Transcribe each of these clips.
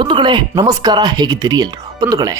ಬಂಧುಗಳೇ ನಮಸ್ಕಾರ ಹೇಗಿದ್ದೀರಿ ಎಲ್ಲರೂ? ಬಂಧುಗಳೇ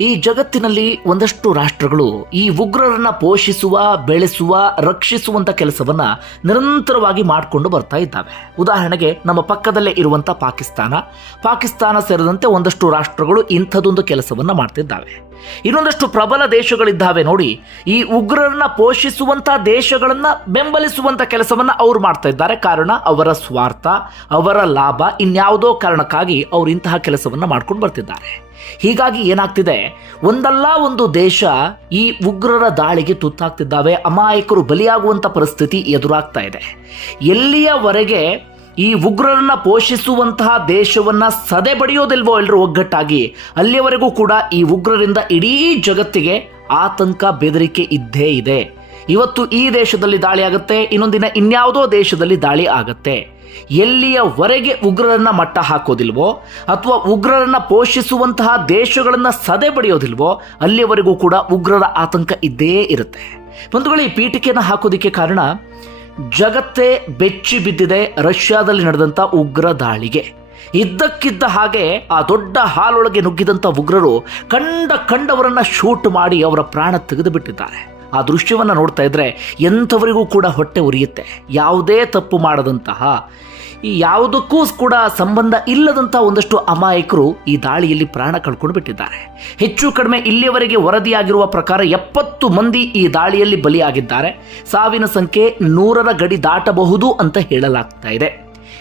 ಈ ಜಗತ್ತಿನಲ್ಲಿ ಒಂದಷ್ಟು ರಾಷ್ಟ್ರಗಳು ಈ ಉಗ್ರರನ್ನ ಪೋಷಿಸುವ, ಬೆಳೆಸುವ, ರಕ್ಷಿಸುವಂತ ಕೆಲಸವನ್ನ ನಿರಂತರವಾಗಿ ಮಾಡಿಕೊಂಡು ಬರ್ತಾ ಇದ್ದಾವೆ. ಉದಾಹರಣೆಗೆ ನಮ್ಮ ಪಕ್ಕದಲ್ಲೇ ಇರುವಂತ ಪಾಕಿಸ್ತಾನ. ಪಾಕಿಸ್ತಾನ ಸೇರಿದಂತೆ ಒಂದಷ್ಟು ರಾಷ್ಟ್ರಗಳು ಇಂಥದೊಂದು ಕೆಲಸವನ್ನ ಮಾಡ್ತಿದ್ದಾವೆ. ಇನ್ನೊಂದಷ್ಟು ಪ್ರಬಲ ದೇಶಗಳಿದ್ದಾವೆ ನೋಡಿ, ಈ ಉಗ್ರರನ್ನ ಪೋಷಿಸುವಂತ ದೇಶಗಳನ್ನ ಬೆಂಬಲಿಸುವಂತ ಕೆಲಸವನ್ನ ಅವ್ರು ಮಾಡ್ತಾ ಇದ್ದಾರೆ. ಕಾರಣ ಅವರ ಸ್ವಾರ್ಥ, ಅವರ ಲಾಭ, ಇನ್ಯಾವುದೋ ಕಾರಣಕ್ಕಾಗಿ ಅವರು ಇಂತಹ ಕೆಲಸವನ್ನ ಮಾಡ್ಕೊಂಡು ಬರ್ತಿದ್ದಾರೆ. ಹೀಗಾಗಿ ಏನಾಗ್ತಿದೆ? ಒಂದಲ್ಲ ಒಂದು ದೇಶ ಈ ಉಗ್ರರ ದಾಳಿಗೆ ತುತ್ತಾಗ್ತಿದ್ದಾವೆ. ಅಮಾಯಕರು ಬಲಿಯಾಗುವಂತ ಪರಿಸ್ಥಿತಿ ಎದುರಾಗ್ತಾ ಇದೆ. ಎಲ್ಲಿಯವರೆಗೆ ಈ ಉಗ್ರರನ್ನ ಪೋಷಿಸುವಂತಹ ದೇಶವನ್ನ ಸದೆ ಬಡಿಯೋದಿಲ್ವೋ ಎಲ್ಲರೂ ಒಗ್ಗಟ್ಟಾಗಿ, ಅಲ್ಲಿಯವರೆಗೂ ಕೂಡ ಈ ಉಗ್ರರಿಂದ ಇಡೀ ಜಗತ್ತಿಗೆ ಆತಂಕ, ಬೆದರಿಕೆ ಇದ್ದೇ ಇದೆ. ಇವತ್ತು ಈ ದೇಶದಲ್ಲಿ ದಾಳಿ ಆಗುತ್ತೆ, ಇನ್ನೊಂದಿನ ಇನ್ಯಾವುದೋ ದೇಶದಲ್ಲಿ ದಾಳಿ ಆಗತ್ತೆ. ಎಲ್ಲಿಯವರೆಗೆ ಉಗ್ರರನ್ನು ಮಟ್ಟ ಹಾಕೋದಿಲ್ವೋ ಅಥವಾ ಉಗ್ರರನ್ನು ಪೋಷಿಸುವಂತಹ ದೇಶಗಳನ್ನು ಸದೆ ಬಡಿಯೋದಿಲ್ವೋ ಅಲ್ಲಿಯವರೆಗೂ ಕೂಡ ಉಗ್ರರ ಆತಂಕ ಇದ್ದೇ ಇರುತ್ತೆ. ಬಂಧುಗಳು ಈ ಪೀಠಿಕೆಯನ್ನು ಹಾಕೋದಕ್ಕೆ ಕಾರಣ ಜಗತ್ತೇ ಬೆಚ್ಚಿ ಬಿದ್ದಿದೆ ರಷ್ಯಾದಲ್ಲಿ ನಡೆದಂಥ ಉಗ್ರ ದಾಳಿಗೆ. ಇದ್ದಕ್ಕಿದ್ದ ಹಾಗೆ ಆ ದೊಡ್ಡ ಹಾಲೊಳಗೆ ನುಗ್ಗಿದಂಥ ಉಗ್ರರು ಕಂಡ ಕಂಡವರನ್ನು ಶೂಟ್ ಮಾಡಿ ಅವರ ಪ್ರಾಣ ತೆಗೆದು ಬಿಟ್ಟಿದ್ದಾರೆ ಆ ದೃಶ್ಯವನ್ನು ನೋಡ್ತಾ ಇದ್ದರೆ ಎಂಥವರಿಗೂ ಕೂಡ ಹೊಟ್ಟೆ ಉರಿಯುತ್ತೆ. ಯಾವುದೇ ತಪ್ಪು ಮಾಡದಂತಹ, ಈ ಯಾವುದಕ್ಕೂ ಕೂಡ ಸಂಬಂಧ ಇಲ್ಲದಂಥ ಒಂದಷ್ಟು ಅಮಾಯಕರು ಈ ದಾಳಿಯಲ್ಲಿ ಪ್ರಾಣ ಕಳ್ಕೊಂಡು ಬಿಟ್ಟಿದ್ದಾರೆ. ಹೆಚ್ಚು ಕಡಿಮೆ ಇಲ್ಲಿಯವರೆಗೆ ವರದಿಯಾಗಿರುವ ಪ್ರಕಾರ ಎಪ್ಪತ್ತು ಮಂದಿ ಈ ದಾಳಿಯಲ್ಲಿ ಬಲಿಯಾಗಿದ್ದಾರೆ. ಸಾವಿನ ಸಂಖ್ಯೆ ನೂರರ ಗಡಿ ದಾಟಬಹುದು ಅಂತ ಹೇಳಲಾಗ್ತಾ ಇದೆ.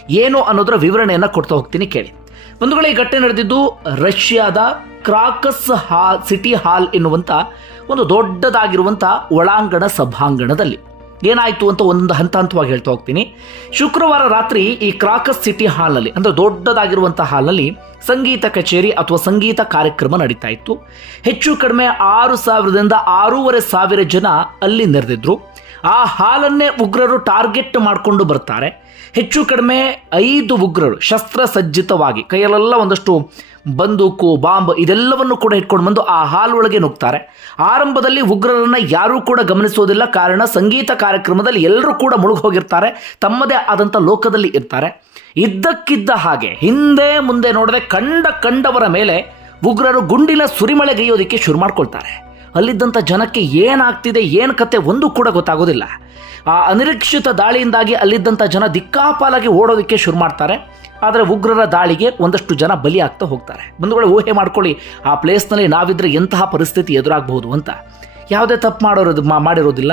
ಏನು ಅನ್ನೋದರ ವಿವರಣೆಯನ್ನು ಕೊಡ್ತಾ ಹೋಗ್ತೀನಿ ಕೇಳಿ. ಬಂಧುಗಳೇ, ಈ ಘಟನೆ ನಡೆದಿದ್ದು ರಷ್ಯಾದ ಕ್ರಾಕಸ್ ಹಾ, ಸಿಟಿ ಹಾಲ್ ಎನ್ನುವಂಥ ಒಂದು ದೊಡ್ಡದಾಗಿರುವಂಥ ಒಳಾಂಗಣ ಸಭಾಂಗಣದಲ್ಲಿ. ಏನಾಯಿತು ಅಂತ ಒಂದೊಂದು ಹಂತ ಹಂತವಾಗಿ ಹೇಳ್ತಾ ಹೋಗ್ತೀನಿ. ಶುಕ್ರವಾರ ರಾತ್ರಿ ಈ ಕ್ರಾಕಸ್ ಸಿಟಿ ಹಾಲ್ನಲ್ಲಿ, ಅಂದರೆ ದೊಡ್ಡದಾಗಿರುವಂಥ ಹಾಲ್ನಲ್ಲಿ ಸಂಗೀತ ಕಚೇರಿ ಅಥವಾ ಸಂಗೀತ ಕಾರ್ಯಕ್ರಮ ನಡೀತಾ ಇತ್ತು. ಹೆಚ್ಚು ಕಡಿಮೆ ಆರು ಸಾವಿರದಿಂದ ಆರೂವರೆ ಸಾವಿರ ಜನ ಅಲ್ಲಿ ನೆರೆದಿದ್ರು. ಆ ಹಾಲನ್ನೇ ಉಗ್ರರು ಟಾರ್ಗೆಟ್ ಮಾಡಿಕೊಂಡು ಬರ್ತಾರೆ. ಹೆಚ್ಚು ಕಡಿಮೆ ಐದು ಉಗ್ರರು ಶಸ್ತ್ರಸಜ್ಜಿತವಾಗಿ ಕೈಯಲ್ಲೆಲ್ಲ ಒಂದಷ್ಟು ಬಂದೂಕು, ಬಾಂಬ್ ಇದೆಲ್ಲವನ್ನು ಕೂಡ ಇಟ್ಕೊಂಡು ಬಂದು ಆ ಹಾಲ್ ಒಳಗೆ ನುಗ್ತಾರೆ. ಆರಂಭದಲ್ಲಿ ಉಗ್ರರನ್ನು ಯಾರೂ ಕೂಡ ಗಮನಿಸೋದಿಲ್ಲ. ಕಾರಣ ಸಂಗೀತ ಕಾರ್ಯಕ್ರಮದಲ್ಲಿ ಎಲ್ಲರೂ ಕೂಡ ಮುಳುಗಿ ಹೋಗಿರ್ತಾರೆ. ತಮ್ಮದೇ ಆದಂಥ ಲೋಕದಲ್ಲಿ ಇರ್ತಾರೆ. ಇದ್ದಕ್ಕಿದ್ದ ಹಾಗೆ ಹಿಂದೆ ಮುಂದೆ ನೋಡದೆ ಕಂಡ ಕಂಡವರ ಮೇಲೆ ಉಗ್ರರು ಗುಂಡಿನ ಸುರಿಮಳೆಗೈಯೋದಕ್ಕೆ ಶುರು ಮಾಡ್ಕೊಳ್ತಾರೆ. ಅಲ್ಲಿದ್ದಂಥ ಜನಕ್ಕೆ ಏನಾಗ್ತಿದೆ, ಏನು ಕತೆ ಒಂದು ಕೂಡ ಗೊತ್ತಾಗೋದಿಲ್ಲ. ಆ ಅನಿರೀಕ್ಷಿತ ದಾಳಿಯಿಂದಾಗಿ ಅಲ್ಲಿದ್ದಂಥ ಜನ ದಿಕ್ಕಾಪಾಲಾಗಿ ಓಡೋದಕ್ಕೆ ಶುರು ಮಾಡ್ತಾರೆ. ಆದರೆ ಉಗ್ರರ ದಾಳಿಗೆ ಒಂದಷ್ಟು ಜನ ಬಲಿ ಆಗ್ತಾ ಹೋಗ್ತಾರೆ ಬಂಧುಗಳು ಊಹೆ ಮಾಡ್ಕೊಳ್ಳಿ, ಆ ಪ್ಲೇಸ್ನಲ್ಲಿ ನಾವಿದ್ರೆ ಎಂತಹ ಪರಿಸ್ಥಿತಿ ಎದುರಾಗಬಹುದು ಅಂತ. ಯಾವುದೇ ತಪ್ಪು ಮಾಡೋದು ಮಾ- ಮಾಡಿರೋದಿಲ್ಲ.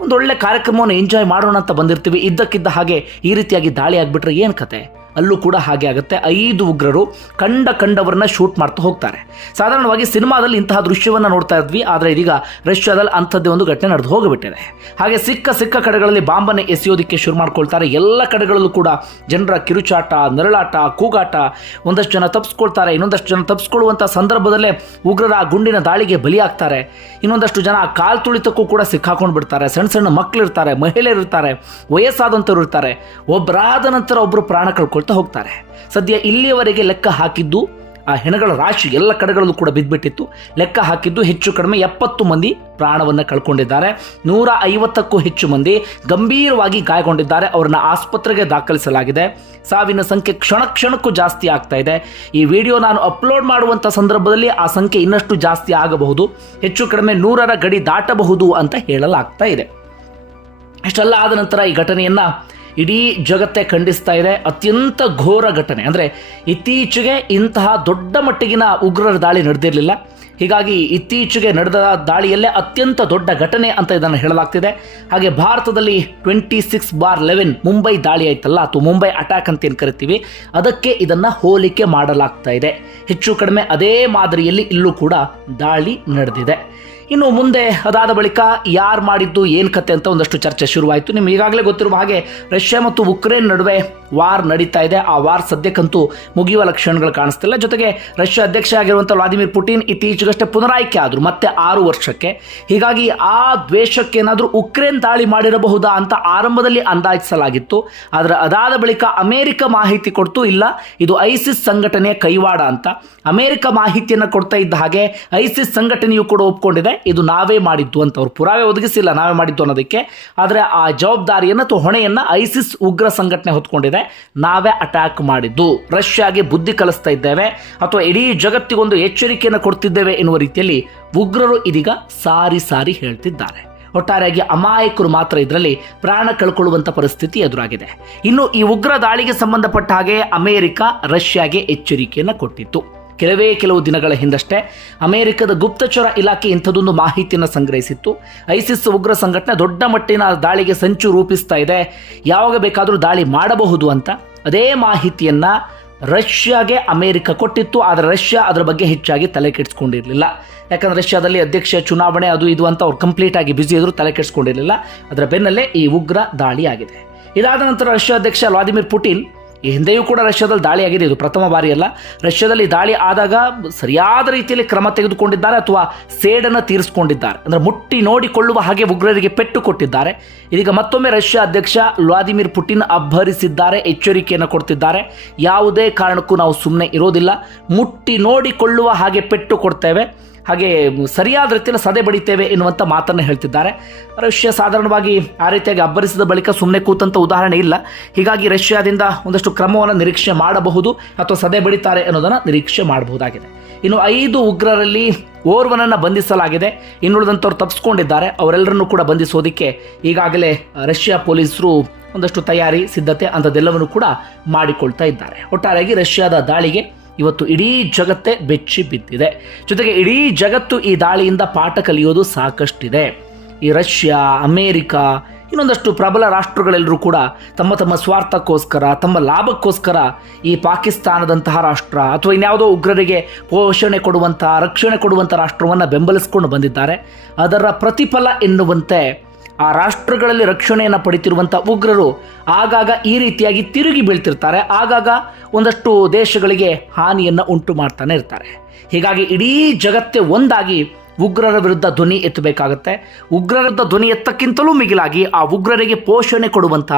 ಒಂದೊಳ್ಳೆ ಕಾರ್ಯಕ್ರಮವನ್ನು ಎಂಜಾಯ್ ಮಾಡೋಣ ಅಂತ ಬಂದಿರ್ತೀವಿ. ಇದ್ದಕ್ಕಿದ್ದ ಹಾಗೆ ಈ ರೀತಿಯಾಗಿ ದಾಳಿ ಆಗಿಬಿಟ್ರೆ ಏನು ಕತೆ? ಅಲ್ಲೂ ಕೂಡ ಹಾಗೆ ಆಗುತ್ತೆ. ಐದು ಉಗ್ರರು ಕಂಡ ಕಂಡವರನ್ನ ಶೂಟ್ ಮಾಡ್ತಾ ಹೋಗ್ತಾರೆ. ಸಾಧಾರಣವಾಗಿ ಸಿನಿಮಾದಲ್ಲಿ ಇಂತಹ ದೃಶ್ಯವನ್ನು ನೋಡ್ತಾ ಇದ್ವಿ. ಆದರೆ ಇದೀಗ ರಷ್ಯಾದಲ್ಲಿ ಅಂಥದ್ದೇ ಒಂದು ಘಟನೆ ನಡೆದು ಹೋಗಿಬಿಟ್ಟಿದೆ. ಹಾಗೆ ಸಿಕ್ಕ ಸಿಕ್ಕ ಕಡೆಗಳಲ್ಲಿ ಬಾಂಬನ್ನು ಎಸೆಯೋದಕ್ಕೆ ಶುರು ಮಾಡ್ಕೊಳ್ತಾರೆ. ಎಲ್ಲ ಕಡೆಗಳಲ್ಲೂ ಕೂಡ ಜನರ ಕಿರುಚಾಟ, ನರಳಾಟ, ಕೂಗಾಟ ಒಂದಷ್ಟು ಜನ ತಪ್ಪಿಸ್ಕೊಳ್ತಾರೆ ಇನ್ನೊಂದಷ್ಟು ಜನ ತಪ್ಪಿಸ್ಕೊಳ್ಳುವಂಥ ಸಂದರ್ಭದಲ್ಲೇ ಉಗ್ರರ ಗುಂಡಿನ ದಾಳಿಗೆ ಬಲಿಯಾಗ್ತಾರೆ. ಇನ್ನೊಂದಷ್ಟು ಜನ ಕಾಲು ತುಳಿತಕ್ಕೂ ಕೂಡ ಸಿಕ್ಕಾಕೊಂಡು ಬಿಡ್ತಾರೆ ಸಣ್ಣ ಸಣ್ಣ ಮಕ್ಕಳಿರ್ತಾರೆ ಮಹಿಳೆಯರಿರ್ತಾರೆ ವಯಸ್ಸಾದಂಥವ್ರು ಇರ್ತಾರೆ ಒಬ್ಬರಾದ ನಂತರ ಒಬ್ಬರು ಪ್ರಾಣ ಕಳ್ಕೊಳ್ತಾ ಹೋಗ್ತಾರೆ. ಸದ್ಯ ಇಲ್ಲಿಯವರೆಗೆ ಲೆಕ್ಕ ಹಾಕಿದ್ದು, ಆ ಹೆಣಗಳ ರಾಶಿ ಎಲ್ಲ ಕಡೆಗಳಲ್ಲೂ ಕೂಡ ಬಿದ್ದುಬಿಟ್ಟಿತ್ತು ಲೆಕ್ಕ ಹಾಕಿದ್ದು ಹೆಚ್ಚು ಕಡಿಮೆ ಎಪ್ಪತ್ತು ಮಂದಿ ಪ್ರಾಣವನ್ನು ಕಳ್ಕೊಂಡಿದ್ದಾರೆ. ನೂರ ಐವತ್ತಕ್ಕೂ ಹೆಚ್ಚು ಮಂದಿ ಗಂಭೀರವಾಗಿ ಗಾಯಗೊಂಡಿದ್ದಾರೆ. ಅವರನ್ನು ಆಸ್ಪತ್ರೆಗೆ ದಾಖಲಿಸಲಾಗಿದೆ. ಸಾವಿನ ಸಂಖ್ಯೆ ಕ್ಷಣ ಕ್ಷಣಕ್ಕೂ ಜಾಸ್ತಿ ಆಗ್ತಾ ಇದೆ. ಈ ವಿಡಿಯೋ ನಾನು ಅಪ್ಲೋಡ್ ಮಾಡುವಂಥ ಸಂದರ್ಭದಲ್ಲಿ ಆ ಸಂಖ್ಯೆ ಇನ್ನಷ್ಟು ಜಾಸ್ತಿ ಆಗಬಹುದು. ಹೆಚ್ಚು ಕಡಿಮೆ ನೂರರ ಗಡಿ ದಾಟಬಹುದು ಅಂತ ಹೇಳಲಾಗ್ತಾ ಇದೆ. ಇಷ್ಟೆಲ್ಲ ಆದ ನಂತರ ಈ ಘಟನೆಯನ್ನ ಇಡೀ ಜಗತ್ತೇ ಖಂಡಿಸ್ತಾ ಇದೆ. ಅತ್ಯಂತ ಘೋರ ಘಟನೆ. ಅಂದರೆ ಇತ್ತೀಚೆಗೆ ಇಂತಹ ದೊಡ್ಡ ಮಟ್ಟಿಗಿನ ಉಗ್ರರ ದಾಳಿ ನಡೆದಿರಲಿಲ್ಲ. ಹೀಗಾಗಿ ಇತ್ತೀಚೆಗೆ ನಡೆದ ದಾಳಿಯಲ್ಲೇ ಅತ್ಯಂತ ದೊಡ್ಡ ಘಟನೆ ಅಂತ ಇದನ್ನು ಹೇಳಲಾಗ್ತಿದೆ. ಹಾಗೆ ಭಾರತದಲ್ಲಿ twenty six bar eleven Mumbai ದಾಳಿ ಆಯ್ತಲ್ಲ ಅಥವಾ ಮುಂಬೈ ಅಟ್ಯಾಕ್ ಅಂತ ಏನು ಕರಿತೀವಿ, ಅದಕ್ಕೆ ಇದನ್ನು ಹೋಲಿಕೆ ಮಾಡಲಾಗ್ತಾ ಇದೆ. ಹೆಚ್ಚು ಕಡಿಮೆ ಅದೇ ಮಾದರಿಯಲ್ಲಿ ಇಲ್ಲೂ ಕೂಡ ದಾಳಿ ನಡೆದಿದೆ. ಇನ್ನು ಮುಂದೆ ಅದಾದ ಬಳಿಕ ಯಾರು ಮಾಡಿದ್ದು ಏನು ಕತೆ ಅಂತ ಒಂದಷ್ಟು ಚರ್ಚೆ ಶುರುವಾಯಿತು. ನಿಮ್ಗೆ ಈಗಾಗಲೇ ಗೊತ್ತಿರುವ ಹಾಗೆ ರಷ್ಯಾ ಮತ್ತು ಉಕ್ರೇನ್ ನಡುವೆ ವಾರ್ ನಡೀತಾ ಇದೆ. ಆ ವಾರ್ ಸದ್ಯಕ್ಕಂತೂ ಮುಗಿಯುವ ಲಕ್ಷಣಗಳು ಕಾಣಿಸ್ತಿಲ್ಲ. ಜೊತೆಗೆ ರಷ್ಯಾ ಅಧ್ಯಕ್ಷ ಆಗಿರುವಂಥ ವ್ಲಾದಿಮಿರ್ ಪುಟಿನ್ ಇತ್ತೀಚೆಗಷ್ಟೇ ಪುನರಾಯ್ಕೆ ಆದರು ಮತ್ತೆ ಆರು ವರ್ಷಕ್ಕೆ. ಹೀಗಾಗಿ ಆ ದ್ವೇಷಕ್ಕೆ ಏನಾದರೂ ಉಕ್ರೇನ್ ದಾಳಿ ಮಾಡಿರಬಹುದಾ ಅಂತ ಆರಂಭದಲ್ಲಿ ಅಂದಾಜಿಸಲಾಗಿತ್ತು. ಆದರೆ ಅದಾದ ಬಳಿಕ ಅಮೆರಿಕ ಮಾಹಿತಿ ಕೊಡ್ತು, ಇಲ್ಲ, ಇದು ಐಸಿಸ್ ಸಂಘಟನೆಯ ಕೈವಾಡ ಅಂತ. ಅಮೆರಿಕ ಮಾಹಿತಿಯನ್ನು ಕೊಡ್ತಾ ಇದ್ದ ಹಾಗೆ ಐಸಿಸ್ ಸಂಘಟನೆಯು ಕೂಡ ಒಪ್ಕೊಂಡಿದೆ, ಇದು ನಾವೇ ಮಾಡಿದ್ದು ಅಂತ ಅವರು ಪುರಾವೆ ಒದಗಿಸಿಲ್ಲ, ನಾವೇ ಮಾಡಿದ್ದು ಅನ್ನೋದಕ್ಕೆ. ಆದರೆ ಆ ಜವಾಬ್ದಾರಿಯನ್ನು ಅಥವಾ ಹೊಣೆಯನ್ನು ಐಸಿಸ್ ಉಗ್ರ ಸಂಘಟನೆ ಹೊತ್ಕೊಂಡಿದೆ, ನಾವೇ ಅಟ್ಯಾಕ್ ಮಾಡಿದ್ದು. ರಷ್ಯಾಗೆ ಬುದ್ಧಿ ಕಲಿಸ್ತಾ ಇದ್ದೇವೆ, ಅಥವಾ ಇಡೀ ಜಗತ್ತಿಗೊಂದು ಎಚ್ಚರಿಕೆಯನ್ನು ಕೊಡ್ತಿದ್ದೇವೆ ಎನ್ನುವ ರೀತಿಯಲ್ಲಿ ಉಗ್ರರು ಇದೀಗ ಸಾರಿ ಸಾರಿ ಹೇಳ್ತಿದ್ದಾರೆ. ಒಟ್ಟಾರೆಯಾಗಿ ಅಮಾಯಕರು ಮಾತ್ರ ಇದರಲ್ಲಿ ಪ್ರಾಣ ಕಳ್ಕೊಳ್ಳುವಂಥ ಪರಿಸ್ಥಿತಿ ಎದುರಾಗಿದೆ. ಇನ್ನು ಈ ಉಗ್ರ ದಾಳಿಗೆ ಸಂಬಂಧಪಟ್ಟ ಹಾಗೆ ಅಮೆರಿಕ ರಷ್ಯಾಗೆ ಎಚ್ಚರಿಕೆಯನ್ನು ಕೊಟ್ಟಿತ್ತು. ಕೆಲವೇ ಕೆಲವು ದಿನಗಳ ಹಿಂದಷ್ಟೇ ಅಮೆರಿಕದ ಗುಪ್ತಚರ ಇಲಾಖೆ ಇಂಥದೊಂದು ಮಾಹಿತಿಯನ್ನು ಸಂಗ್ರಹಿಸಿತ್ತು. ಐಸಿಸ್ ಉಗ್ರ ಸಂಘಟನೆ ದೊಡ್ಡ ಮಟ್ಟಿನ ದಾಳಿಗೆ ಸಂಚು ರೂಪಿಸ್ತಾ ಇದೆ. ಯಾವಾಗ ಬೇಕಾದರೂ ದಾಳಿ ಮಾಡಬಹುದು ಅಂತ ಅದೇ ಮಾಹಿತಿಯನ್ನ ರಷ್ಯಾಗೆ ಅಮೇರಿಕ ಕೊಟ್ಟಿತ್ತು, ಆದರೆ ರಷ್ಯಾ ಅದರ ಬಗ್ಗೆ ಹೆಚ್ಚಾಗಿ ತಲೆ ಕೆಡಿಸ್ಕೊಂಡಿರಲಿಲ್ಲ. ಯಾಕಂದ್ರೆ ರಷ್ಯಾದಲ್ಲಿ ಅಧ್ಯಕ್ಷ ಚುನಾವಣೆ ಅದು ಇದು ಅಂತ ಅವ್ರು ಕಂಪ್ಲೀಟ್ ಆಗಿ ಬ್ಯುಸಿ ಇದ್ದರೂ ತಲೆ ಕೆಡಿಸ್ಕೊಂಡಿರಲಿಲ್ಲ. ಅದರ ಬೆನ್ನಲ್ಲೇ ಈ ಉಗ್ರ ದಾಳಿ ಆಗಿದೆ ಇದಾದ ನಂತರ ರಷ್ಯಾ ಅಧ್ಯಕ್ಷ ವ್ಲಾದಿಮಿರ್ ಪುಟಿನ್ ಈ ಹಿಂದೆಯೂ ಕೂಡ ರಷ್ಯಾದಲ್ಲಿ ದಾಳಿ ಆಗಿದೆ. ಇದು ಪ್ರಥಮ ಬಾರಿ ಅಲ್ಲ. ರಷ್ಯಾದಲ್ಲಿ ದಾಳಿ ಆದಾಗ ಸರಿಯಾದ ರೀತಿಯಲ್ಲಿ ಕ್ರಮ ತೆಗೆದುಕೊಂಡಿದ್ದಾರೆ ಅಥವಾ ಸೇಡನ್ನು ತೀರಿಸಿಕೊಂಡಿದ್ದಾರೆ. ಅಂದರೆ ಮುಟ್ಟಿ ನೋಡಿಕೊಳ್ಳುವ ಹಾಗೆ ಉಗ್ರರಿಗೆ ಪೆಟ್ಟು ಕೊಟ್ಟಿದ್ದಾರೆ. ಇದೀಗ ಮತ್ತೊಮ್ಮೆ ರಷ್ಯಾ ಅಧ್ಯಕ್ಷ ವ್ಲಾದಿಮಿರ್ ಪುಟಿನ್ ಅಬ್ಬರಿಸಿದ್ದಾರೆ, ಎಚ್ಚರಿಕೆಯನ್ನು ಕೊಡ್ತಿದ್ದಾರೆ. ಯಾವುದೇ ಕಾರಣಕ್ಕೂ ನಾವು ಸುಮ್ಮನೆ ಇರೋದಿಲ್ಲ. ಮುಟ್ಟಿ ನೋಡಿಕೊಳ್ಳುವ ಹಾಗೆ ಪೆಟ್ಟು ಕೊಡ್ತೇವೆ. ಹಾಗೆ ಸರಿಯಾದ ರೀತಿಯಲ್ಲಿ ಸದೆ ಬಡಿತೇವೆ ಎನ್ನುವಂಥ ಮಾತನ್ನು ಹೇಳ್ತಿದ್ದಾರೆ. ರಷ್ಯಾ ಸಾಧಾರಣವಾಗಿ ಆ ರೀತಿಯಾಗಿ ಅಬ್ಬರಿಸಿದ ಬಳಿಕ ಸುಮ್ಮನೆ ಕೂತಂತ ಉದಾಹರಣೆ ಇಲ್ಲ. ಹೀಗಾಗಿ ರಷ್ಯಾದಿಂದ ಒಂದಷ್ಟು ಕ್ರಮವನ್ನು ನಿರೀಕ್ಷೆ ಮಾಡಬಹುದು ಅಥವಾ ಸದೆ ಬಡಿತಾರೆ ಅನ್ನೋದನ್ನು ನಿರೀಕ್ಷೆ ಮಾಡಬಹುದಾಗಿದೆ. ಇನ್ನು ಐದು ಉಗ್ರರಲ್ಲಿ ಓರ್ವನನ್ನು ಬಂಧಿಸಲಾಗಿದೆ. ಇನ್ನುಳಿದಂಥವ್ರು ತಪ್ಪಿಸ್ಕೊಂಡಿದ್ದಾರೆ ಅವರೆಲ್ಲರನ್ನೂ ಕೂಡ ಬಂಧಿಸೋದಕ್ಕೆ ಈಗಾಗಲೇ ರಷ್ಯಾ ಪೊಲೀಸರು ಒಂದಷ್ಟು ತಯಾರಿ, ಸಿದ್ಧತೆ ಅಂಥದ್ದೆಲ್ಲವನ್ನು ಕೂಡ ಮಾಡಿಕೊಳ್ತಾ ಇದ್ದಾರೆ. ಒಟ್ಟಾರೆಯಾಗಿ ರಷ್ಯಾದ ದಾಳಿಗೆ ಇವತ್ತು ಇಡೀ ಜಗತ್ತೇ ಬೆಚ್ಚಿ ಬಿದ್ದಿದೆ. ಜೊತೆಗೆ ಇಡೀ ಜಗತ್ತು ಈ ದಾಳಿಯಿಂದ ಪಾಠ ಕಲಿಯೋದು ಸಾಕಷ್ಟಿದೆ. ಈ ರಷ್ಯಾ, ಅಮೇರಿಕಾ, ಇನ್ನೊಂದಷ್ಟು ಪ್ರಬಲ ರಾಷ್ಟ್ರಗಳೆಲ್ಲರೂ ಕೂಡ ತಮ್ಮ ತಮ್ಮ ಸ್ವಾರ್ಥಕ್ಕೋಸ್ಕರ, ತಮ್ಮ ಲಾಭಕ್ಕೋಸ್ಕರ ಈ ಪಾಕಿಸ್ತಾನದಂತಹ ರಾಷ್ಟ್ರ ಅಥವಾ ಇನ್ಯಾವುದೋ ಉಗ್ರರಿಗೆ ಪೋಷಣೆ ಕೊಡುವಂಥ ರಕ್ಷಣೆ ಕೊಡುವಂಥ ರಾಷ್ಟ್ರವನ್ನು ಬೆಂಬಲಿಸ್ಕೊಂಡು ಬಂದಿದ್ದಾರೆ. ಅದರ ಪ್ರತಿಫಲ ಎನ್ನುವಂತೆ ಆ ರಾಷ್ಟ್ರಗಳಲ್ಲಿ ರಕ್ಷಣೆಯನ್ನು ಪಡಿತಿರುವಂಥ ಉಗ್ರರು ಆಗಾಗ ಈ ರೀತಿಯಾಗಿ ತಿರುಗಿ ಬೀಳ್ತಿರ್ತಾರೆ. ಆಗಾಗ ಒಂದಷ್ಟು ದೇಶಗಳಿಗೆ ಹಾನಿಯನ್ನು ಉಂಟು ಮಾಡ್ತಾನೆ ಇರ್ತಾರೆ. ಹೀಗಾಗಿ ಇಡೀ ಜಗತ್ತೇ ಒಂದಾಗಿ ಉಗ್ರರ ವಿರುದ್ಧ ಧ್ವನಿ ಎತ್ತಬೇಕಾಗುತ್ತೆ. ವಿರುದ್ಧ ಧ್ವನಿ ಎತ್ತಕ್ಕಿಂತಲೂ ಮಿಗಿಲಾಗಿ ಆ ಉಗ್ರರಿಗೆ ಪೋಷಣೆ ಕೊಡುವಂಥ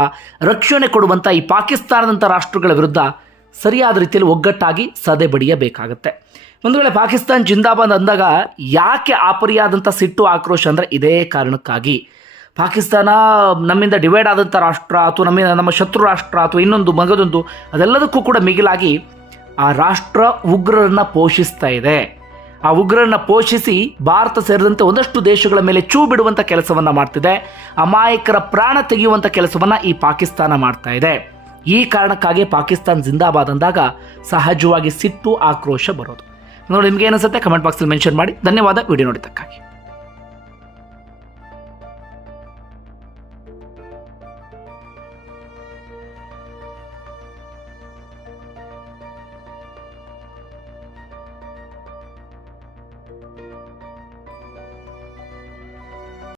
ರಕ್ಷಣೆ ಕೊಡುವಂಥ ಈ ಪಾಕಿಸ್ತಾನದಂಥ ರಾಷ್ಟ್ರಗಳ ವಿರುದ್ಧ ಸರಿಯಾದ ರೀತಿಯಲ್ಲಿ ಒಗ್ಗಟ್ಟಾಗಿ ಸದೆ ಬಡಿಯಬೇಕಾಗತ್ತೆ. ಒಂದು ವೇಳೆ ಪಾಕಿಸ್ತಾನ್ ಜಿಂದಾಬಾದ್ ಅಂದಾಗ ಯಾಕೆ ಆಪರಿಯಾದಂಥ ಸಿಟ್ಟು ಆಕ್ರೋಶ ಅಂದರೆ ಇದೇ ಕಾರಣಕ್ಕಾಗಿ. ಪಾಕಿಸ್ತಾನ ನಮ್ಮಿಂದ ಡಿವೈಡ್ ಆದಂಥ ರಾಷ್ಟ್ರ ಅಥವಾ ನಮ್ಮಿಂದ ನಮ್ಮ ಶತ್ರು ರಾಷ್ಟ್ರ ಅಥವಾ ಇನ್ನೊಂದು ಮಗದೊಂದು, ಅದೆಲ್ಲದಕ್ಕೂ ಕೂಡ ಮಿಗಿಲಾಗಿ ಆ ರಾಷ್ಟ್ರ ಉಗ್ರರನ್ನು ಪೋಷಿಸ್ತಾ ಇದೆ. ಆ ಉಗ್ರರನ್ನು ಪೋಷಿಸಿ ಭಾರತ ಸೇರಿದಂತೆ ಒಂದಷ್ಟು ದೇಶಗಳ ಮೇಲೆ ಚೂ ಬಿಡುವಂಥ ಕೆಲಸವನ್ನು ಮಾಡ್ತಿದೆ. ಅಮಾಯಕರ ಪ್ರಾಣ ತೆಗೆಯುವಂಥ ಕೆಲಸವನ್ನು ಈ ಪಾಕಿಸ್ತಾನ ಮಾಡ್ತಾ ಇದೆ. ಈ ಕಾರಣಕ್ಕಾಗಿ ಪಾಕಿಸ್ತಾನ ಜಿಂದಾಬಾದ್ ಅಂದಾಗ ಸಹಜವಾಗಿ ಸಿಟ್ಟು ಆಕ್ರೋಶ ಬರೋದು. ನೋಡಿ, ನಿಮ್ಗೆ ಏನಿಸುತ್ತೆ ಕಮೆಂಟ್ ಬಾಕ್ಸಲ್ಲಿ ಮೆನ್ಷನ್ ಮಾಡಿ. ಧನ್ಯವಾದ. ವಿಡಿಯೋ ನೋಡಿದ್ದಕ್ಕಾಗಿ.